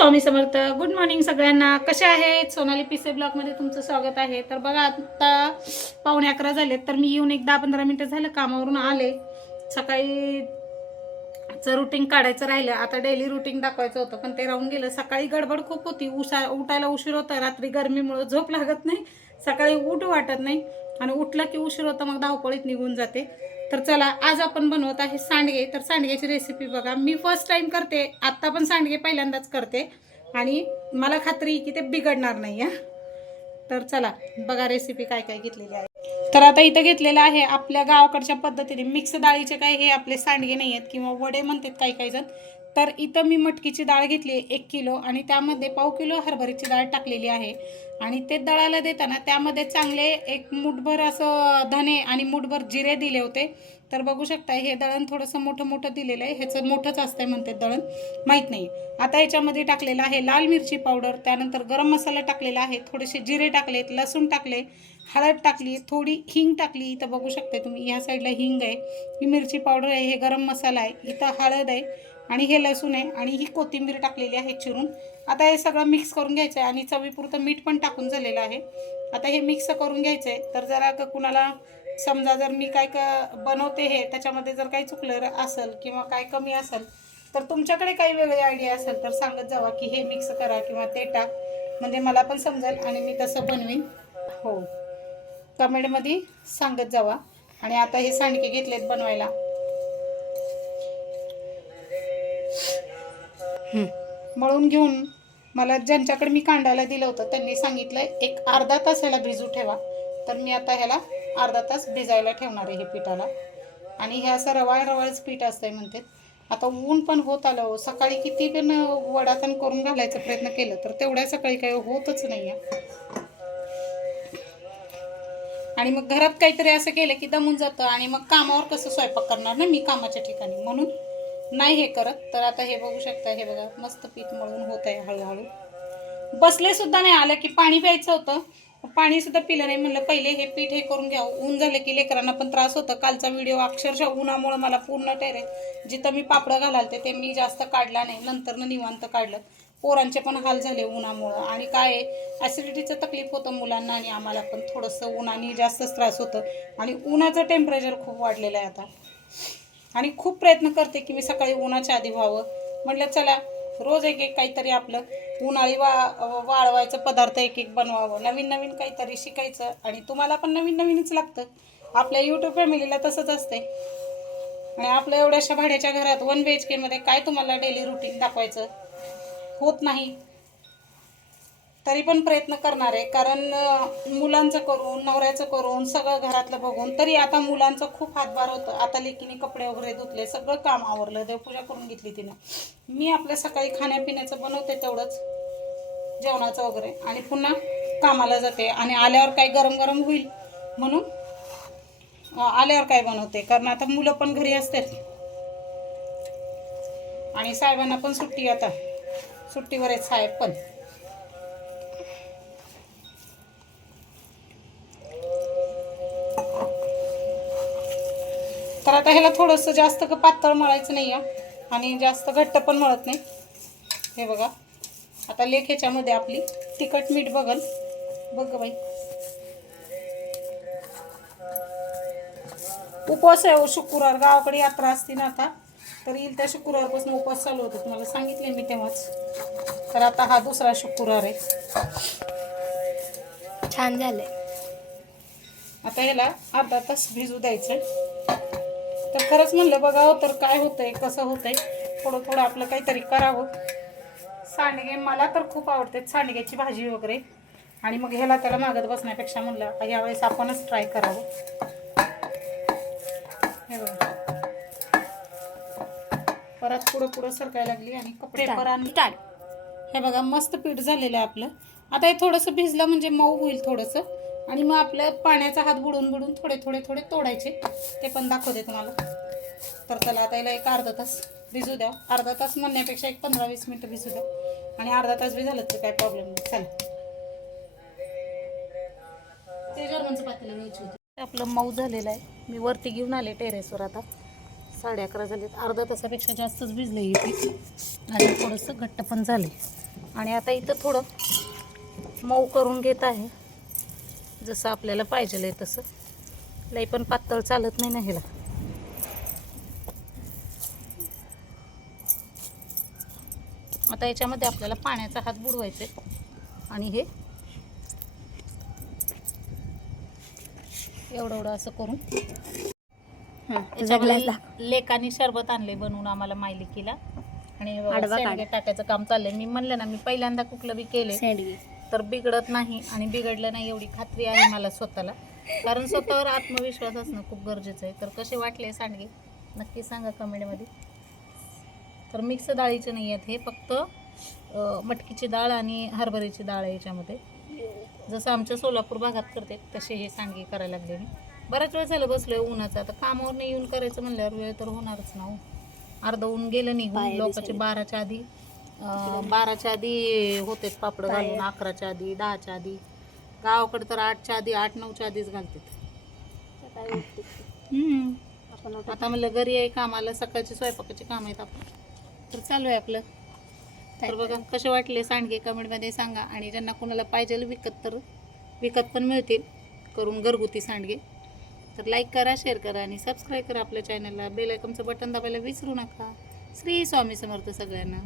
Swami Samarth. Good morning सगळ्यांना. कसे आहेत? सोनाली पीसे ब्लॉगमध्ये तुमचं स्वागत आहे. तर बघा आता 11:15 झालेत. तर मी येऊन एक 10-15 मिनटं झालं कामावरून आले. सकाळी रुटीन काढायचं राहिलं. आता डेली रुटीन दाखवायचं होतं पण ते राहून गेलं. सकाळी गडबड खूप होती. उठायला उशीर होता. रात्री गरमीमुळे झोप लागत नाही. सकाळी उठ वाटत नाही आणि उठलं की उशीर होता, मग धावपळीत निघून जाते. तर चला आज आपण बनवत आहे सांडगे. तर सांडग्याची रेसिपी बघा. मी फर्स्ट टाइम करते. आत्ता पण सांडगे पहिल्यांदाच करते आणि मला खात्री की ते बिघडणार नाही. तर चला बघा रेसिपी काय काय घेतलेली आहे. तर आता इथं घेतलेलं आहे आपल्या गावाकडच्या पद्धतीने मिक्स डाळीचे काही हे आपले सांडगे नाही आहेत किंवा वडे म्हणतात काही काही जण. तर इथं मी मटकीची डाळ घेतली 1 किलो आणि त्यामध्ये पाव किलो हरभऱ्याची डाळ टाकलेली आहे. आणि ते दळायला देताना त्यामध्ये चांगले एक मुठभर असं धने आणि मुठभर जिरे दिले होते. तर बघू शकता हे दळण थोडंसं मोठं मोठं दिलेलं आहे. ह्याचं मोठंच असतंय म्हणते दळण, माहीत नाही. आता ह्याच्यामध्ये टाकलेलं आहे लाल मिरची पावडर, त्यानंतर गरम मसाला टाकलेला आहे, थोडेसे जिरे टाकलेत, लसूण टाकले, हळद टाकली, थोडी हिंग टाकली. इथं बघू शकता तुम्ही ह्या साईडला हिंग आहे, ही मिरची पावडर आहे, हे गरम मसाला आहे, इथं हळद आहे आणि हे लसूण आहे आणि ही कोथिंबीर टाकलेली आहे चिरून. आता हे सगळं मिक्स करून घ्यायचं आहे आणि चवीपुरतं मीठ पण टाकून झालेलं आहे. आता हे मिक्स करून घ्यायचं आहे. तर जरा कुणाला समजा जर मी काय बनवते हे त्याच्यामध्ये जर काही चुकलं असेल किंवा काय कमी असेल तर तुमच्याकडे काही वेगळी आयडिया असेल तर सांगत जावा की हे मिक्स करा किंवा ते टाक, म्हणजे मला पण समजेल आणि मी तसं बनवीन. हो, कमेंटमध्ये सांगत जावा. आणि आता हे सांडगे घेतलेत बनवायला. मळून घेऊन मला ज्यांच्याकडे मी कांडायला दिलं होतं त्यांनी सांगितलं एक अर्धा तास ह्याला भिजू ठेवा. तर मी आता ह्याला अर्धा तास भिजायला ठेवणार आहे हे पिठाला. आणि हे असं रवाळ रवाळच पीठ असतंय म्हणते. आता ऊन पण होत आलं हो. सकाळी किती पण वडाताण करून घालायचा प्रयत्न केलं तर तेवढ्या सकाळी काही होतच नाही आहे. आणि मग घरात काहीतरी असं केलं की दमून जातं आणि मग कामावर कसं स्वयंपाक करणार ना मी कामाच्या ठिकाणी, म्हणून नाही हे करत. तर आता हे बघू शकता, हे बघा मस्त पीठ मळून होत आहे हळूहळू. बसले सुद्धा नाही, आलं की पाणी प्यायचं होतं, पाणी सुद्धा पिलं नाही. म्हणलं पहिले हे पीठ हे करून घ्या. ऊन झालं की लेकरांना पण त्रास होतं. कालचा व्हिडिओ अक्षरशः उन्हामुळे मला पूर्ण जिथं मी पापडं घालालते ते मी जास्त काढला नाही, नंतर निवांत काढलं. पोरांचे पण हाल झाले उन्हामुळं. आणि काय ॲसिडिटीचं तकलीफ होतं मुलांना आणि आम्हाला पण थोडंसं उन्हाने जास्तच त्रास होतं. आणि उन्हाचं टेम्परेचर खूप वाढलेलं आहे आता. आणि खूप प्रयत्न करते की मी सकाळी उन्हाच्या आधी व्हावं. म्हटलं चला रोज एक एक काहीतरी आपलं उन्हाळी वाळवायचं पदार्थ एक एक बनवावं, नवीन नवीन काहीतरी शिकायचं. आणि तुम्हाला पण नवीन नवीनच लागतं. आपल्या यूट्यूब फॅमिलीला तसंच असते. आणि आपल्या एवढ्याशा भाड्याच्या घरात 1 BHK मध्ये काय तुम्हाला डेली रुटीन दाखवायचं होत नाही. तरी पण प्रयत्न करणार आहे, कारण मुलांचं करून नवऱ्याचं करून सगळं घरातलं बघून तरी आता मुलांचं खूप हातभार होतं. आता लेकीने कपडे वगैरे धुतले, सगळं काम आवरलं, देवपूजा करून घेतली तिनं. मी आपल्या सकाळी खाण्यापिण्याचं बनवते तेवढंच, जेवणाचं वगैरे, आणि पुन्हा कामाला जाते. आणि आल्यावर काय गरम गरम होईल म्हणून आल्यावर काय बनवते, कारण आता मुलं पण घरी असतात आणि साहेबांना पण सुट्टी, आता सुट्टीवर आहेत साहेब पण. तर आता ह्याला थोडंसं जास्त पातळ मळायचं नाही आहे आणि जास्त घट्ट पण मळत नाही. हे बघा आता लेख ह्याच्यामध्ये आपली तिखट मीठ बघ बाई. उपवास आहे हो, शुक्रवार गावाकडे यात्रा असते ना आता, तर येईल त्या शुक्रवारपासून उपवास चालू होतो, तुम्हाला सांगितले मी तेव्हाच. तर आता हा दुसरा शुक्रवार आहे. छान झाले. आता ह्याला अर्धा तास भिजू द्यायचं. तर खरंच म्हणलं बघावं तर काय होतंय, कसं होतंय, थोडं थोडं आपलं काहीतरी करावं. सांडगे मला तर खूप आवडते, सांडग्याची भाजी वगैरे. आणि मग ह्याला त्याला मागत बसण्यापेक्षा म्हणलं यावेळेस आपणच ट्राय करावं. हे बघा परत पुढं सरकायला लागली आणि पेपर आणि हे बघा मस्त पीठ झालेलं आहे आपलं. आता हे थोडंसं भिजलं म्हणजे मऊ होईल थोडंसं. आणि मग आपलं पाण्याचा हात बुडून थोडे थोडे तोडायचे, ते पण दाखवते तुम्हाला. तर चला आता याला एक अर्धा तास भिजू द्या. अर्धा तास म्हणण्यापेक्षा एक 15-20 मिनिटं भिजू द्या. आणि अर्धा तास बी झालं तर काय प्रॉब्लेम नाही. चला ते जर्मनचं पातेलं घ्यायची होती. आपलं मऊ झालेलं आहे. मी वरती घेऊन आले टेरेसवर. आता 11:30 झालेत. अर्धा तासापेक्षा जास्तच भिजलं हे पीठ आणि थोडंसं घट्ट पण झाले. आणि आता इथं थोडं मऊ करून घेत आहे, जसं आपल्याला पाहिजे आहे तसं. लई पण पातळ चालत नाही ना ह्याला. आता याच्यामध्ये आपल्याला पाण्याचा हात बुडवायचा आहे आणि हे एवढं एवढं असं करून लेकानी शरबत आणले बनवून आम्हाला मायलिकीला. आणि सांडगे टाकायचं काम चाललंय. मी म्हणलं ना, मी पहिल्यांदा कुठलं बी केले तर बिघडत नाही आणि बिघडलं नाही एवढी खात्री आहे मला स्वतःला. कारण स्वतःवर आत्मविश्वास असणं खूप गरजेचं आहे. तर कसे वाटले सांडगे नक्की सांगा कमेंटमध्ये. तर मिक्स डाळीचे नाही आहेत हे, फक्त मटकीची डाळ आणि हरभऱ्याची डाळ आहे याच्यामध्ये. जसं आमच्या सोलापूर भागात करते तसे हे सांडगे करायला लागले मी. बराच वेळ झालं बसलोय उन्हाचा. आता कामावर नाही येऊन करायचं म्हणल्यावर वेळ तर होणारच ना. अर्ध ऊन गेलं निघून. लोकांचे 12च्या आधी होते पापड घालून, 11च्या आधी, 10च्या आधी. गावाकडे तर 8च्या आधी, 8-9च्या आधीच घालतात. आता म्हणलं घरी आहे कामाला, सकाळची स्वयंपाकाची काम आहेत आपण, तर चालू आहे आपलं. तर बघा कसे वाटले सांडगे कमेंटमध्ये सांगा. आणि ज्यांना कोणाला पाहिजे विकत तर विकत पण मिळतील करून घरगुती सांडगे. तर लाईक करा, शेअर करा आणि सबस्क्राईब करा आपल्या चॅनलला. बेल आयकॉनचं बटन दाबायला विसरू नका. श्री स्वामी समर्थ सगळ्यांना.